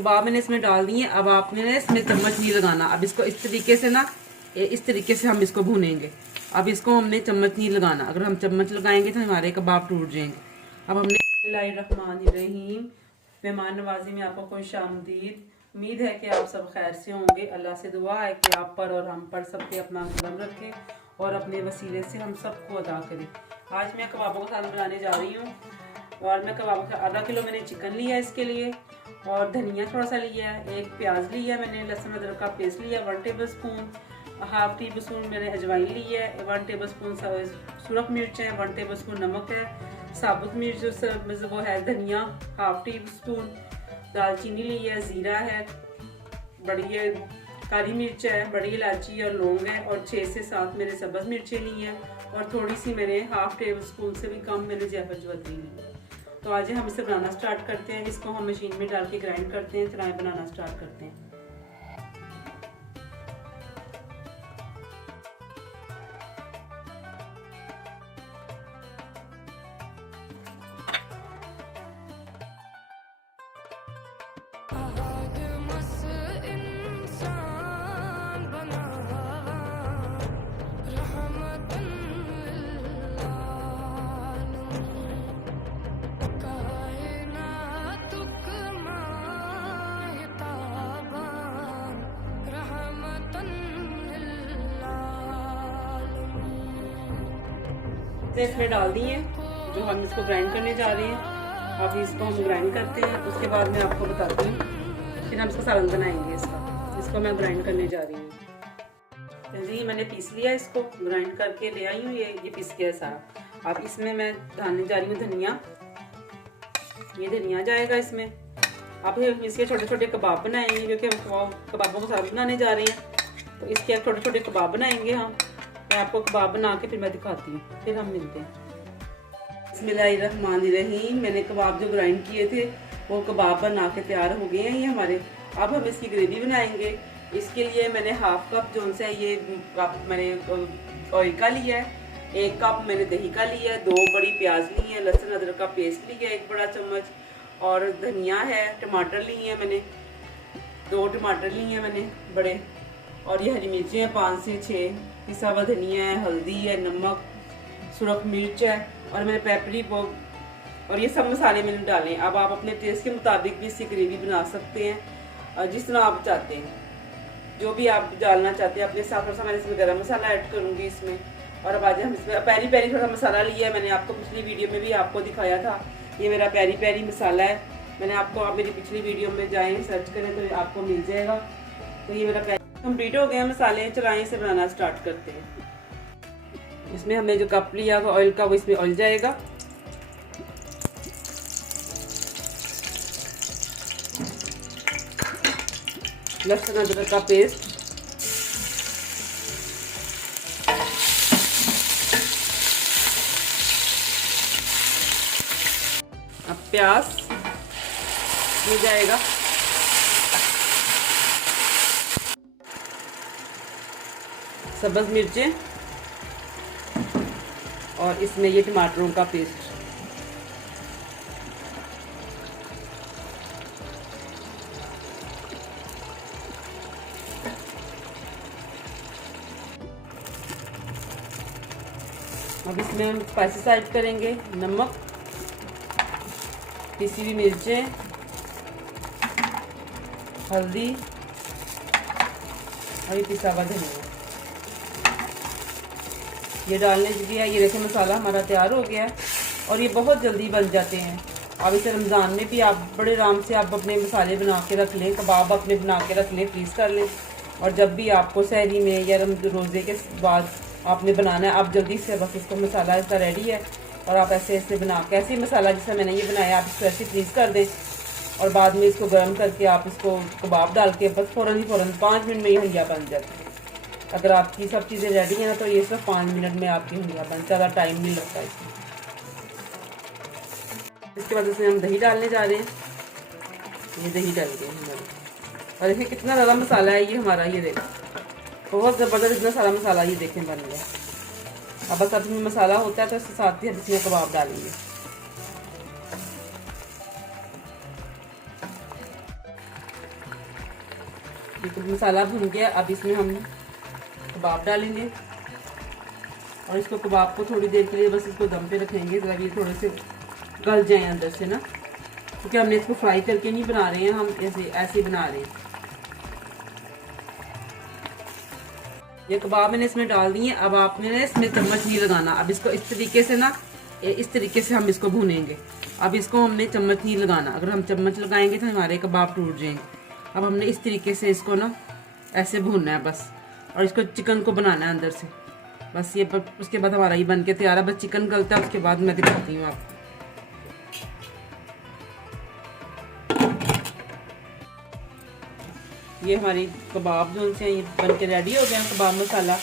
कबाब मैंने इसमें डाल दिए। अब आपने इसमें चम्मच नहीं लगाना। अब इसको इस तरीके से ना, इस तरीके से हम इसको भूनेंगे। अब इसको हमने चम्मच नहीं लगाना, अगर हम चम्मच लगाएंगे तो हमारे कबाब टूट जाएंगे। अब हमने बिस्मिल्लाहिर्रहमानिर्रहीम, मेहमान नवाजी में आपको खुश आमदीद। उम्मीद है कि आप सब खैर से होंगे। अल्लाह से दुआ है कि आप पर और हम पर सब पे अपना करम रखें और अपने वसीले से हम सबको अदा करें। आज मैं कबाबों का सालन बनाने जा रही हूँ और मैं कबाबों का आधा किलो मैंने चिकन लिया है इसके लिए, और धनिया थोड़ा सा लिया है, एक प्याज लिया मैंने, लहसुन अदरक का पेस्ट लिया 1 table spoon, half tea spoon मैंने अजवाइन ली है, 1 टेबल स्पून सुरख मिर्च है, 1 टेबल स्पून नमक है, साबुत मिर्च जो वो है धनिया हाफ टी स्पून, दालचीनी ली है, ज़ीरा है, बड़ी काली मिर्च है, बड़ी इलायची और लौंग है, और 6 से 7 मैंने सब्ज़ मिर्चें ली हैं, और थोड़ी सी मैंने हाफ टेबल स्पून से भी कम मैंने जायफल ज्वारी ली है। तो आज हम इसे बनाना स्टार्ट करते हैं। इसको हम मशीन में डाल के ग्राइंड करते हैं, चलाएं बनाना स्टार्ट करते हैं। इसमें डाल दिए जो हम इसको ग्राइंड करने जा रहे हैं। अब इसको हम ग्राइंड करते हैं, उसके बाद मैं आपको बताती हूँ, फिर हम इसका सालन बनाएंगे। इसको मैं ग्राइंड करने जा रही हूँ। जी मैंने पीस लिया, इसको ग्राइंड करके ले आई हूँ, ये पीस गया सारा। अब इसमें मैं डालने जा रही हूँ धनिया। ये धनिया जाएगा इसमें। अब इसके छोटे छोटे कबाब बनाएंगे, क्योंकि हम कबाबों को सालन बनाने जा रहे हैं, तो इसके छोटे छोटे कबाब बनाएंगे हम। मैं आपको कबाब बना के फिर मैं दिखाती हूँ, फिर हम मिलते हैं। बिस्मिल्लाहिर्रहमानिर्रहीम, मैंने कबाब जो ग्राइंड किए थे वो कबाब बना के तैयार हो गए हैं ये हमारे। अब हम इसकी ग्रेवी बनाएंगे। इसके लिए मैंने हाफ कप जो से ये कप मैंने ऑयल का लिया है, 1 कप मैंने दही का लिया है, 2 बड़ी प्याज ली है, लहसुन अदरक का पेस्ट लिया है 1 बड़ा चम्मच, और धनिया है, टमाटर लिए हैं मैंने, 2 टमाटर लिए हैं मैंने बड़े, और ये हरी मिर्चें हैं 5 से 6, पिसा हुआ धनिया है, हल्दी है, नमक, सुरख मिर्च है, और मैंने पेपरी और ये सब मसाले मैंने डाले। अब आप अपने टेस्ट के मुताबिक भी इसकी ग्रेवी बना सकते हैं, जिस तरह आप चाहते हैं, जो भी आप डालना चाहते हैं अपने साथ। थोड़ा सा मैंने इसमें गरम मसाला ऐड करूँगी इसमें। और अब आज हम इसमें पेरी पेरी थोड़ा मसाला लिया है, मैंने आपको पिछली वीडियो में भी आपको दिखाया था। ये मेरा पेरी पेरी मसाला है, मैंने आपको, आप मेरी पिछली वीडियो में जाएँ सर्च करें तो आपको मिल जाएगा। तो ये मेरा कंप्लीट हो गया मसाले, चलाएं इसे बनाना स्टार्ट करते हैं। इसमें हमने जो कप लिया हुआ ऑयल का वो इसमें ऑयल जाएगा। लहसुन अदरक का पेस्ट, अब प्याज मिल जाएगा, सब्ज़ मिर्चें, और इसमें ये टमाटरों का पेस्ट। अब इसमें हम स्पाइसेस ऐड करेंगे, नमक, पिसी हुई मिर्चें, हल्दी, और ये पिसा हुआ धनिया ये डालने के लिए। ये देखिए मसाला हमारा तैयार हो गया है, और ये बहुत जल्दी बन जाते हैं। अब इसे रमज़ान में भी आप बड़े आराम से आप अपने मसाले बना के रख लें, कबाब अपने बना के रख लें, फ्रीज़ कर लें, और जब भी आपको सहरी में या रोज़े के बाद आपने बनाना है, आप जल्दी से बस इसको मसाला इसका रेडी है, और आप ऐसे ऐसे बना के, ऐसे ही मसाला जैसे मैंने ये बनाया, आप इसको ऐसे फ्रीज़ कर दें, और बाद में इसको गर्म करके आप इसको कबाब डाल के बस फ़ौरन 5 मिनट में ये हलिया बन जाती है। अगर आपकी सब चीज़ें रेडी हैं ना तो ये सिर्फ 5 मिनट में आपकी हलिया बन, ज़्यादा टाइम नहीं लगता इसमें। इसके बाद इसमें हम दही डालने जा रहे हैं। ये दही डाल गए हमारे, और देखिए कितना ज़्यादा मसाला है ये हमारा, ये देखो बहुत ज़बरदस्त इतना सारा मसाला ये देखें बन गया। अब बस अब इसमें मसाला होता है तो इसके साथ ही हम इसमें कबाब डालेंगे। देखो मसाला भुन गया। अब इसमें हम कबाब डालेंगे और इसको कबाब को थोड़ी देर के लिए बस इसको दम पे रखेंगे ताकि ये थोड़े से गल जाए अंदर से ना, क्योंकि हमने इसको फ्राई करके नहीं बना रहे हैं, हम ऐसे बना रहे हैं। ये कबाब मैंने इसमें डाल दिए। अब आपने ना इसमें चम्मच नहीं लगाना। अब इसको इस तरीके से ना, इस तरीके से हम इसको भूनेंगे। अब इसको हमने चम्मच नहीं लगाना, अगर हम चम्मच लगाएंगे तो हमारे कबाब टूट जाएंगे। अब हमने इस तरीके से इसको ना ऐसे भूनना है बस, और इसको चिकन को बनाना है अंदर से बस। ये उसके बाद हमारा ये बन के तैयार है। बस चिकन गलता है, उसके बाद मैं दिखाती हूँ आपको। ये हमारी कबाब जो से ये बन के रेडी हो गया कबाब मसाला।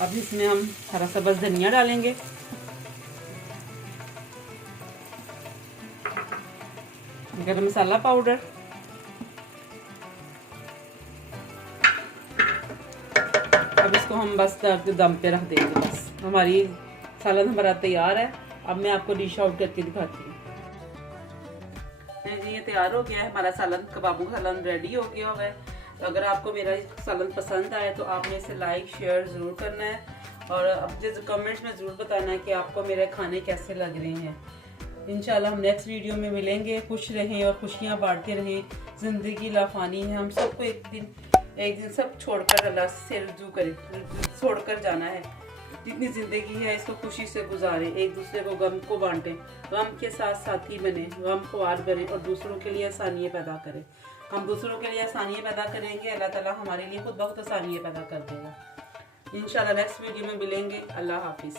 अब इसमें हम हरा सब्ज़ धनिया डालेंगे, गरम मसाला पाउडर, अब इसको हम बस दम पे रख देंगे। बस हमारी सालन हमारा तैयार है। अब मैं आपको डिश आउट करके दिखाती हूँ। ये तैयार हो गया है हमारा सालन, कबाबों का सालन रेडी हो गया है। तो अगर आपको मेरा सालन पसंद आए तो आपने इसे लाइक शेयर ज़रूर करना है और अपने कमेंट्स में ज़रूर बताना है कि आपको मेरे खाने कैसे लग रहे हैं। इंशाल्लाह हम नेक्स्ट वीडियो में मिलेंगे। खुश रहें और खुशियाँ बांटते रहें। ज़िंदगी लाफानी है, हम सबको एक दिन सब छोड़कर अल्लाह से रुजू करें, छोड़कर जाना है। जितनी ज़िंदगी है इसको खुशी से गुजारें, एक दूसरे को गम को बांटें, गम के साथ साथी बने, गम को पार करें और दूसरों के लिए आसानियाँ पैदा करें। हम दूसरों के लिए आसानियाँ पैदा करेंगे, अल्लाह ताला हमारे लिए खुद बहुत आसानियाँ पैदा कर देगा। इंशाल्लाह नेक्स्ट वीडियो में मिलेंगे। अल्लाह हाफिज़।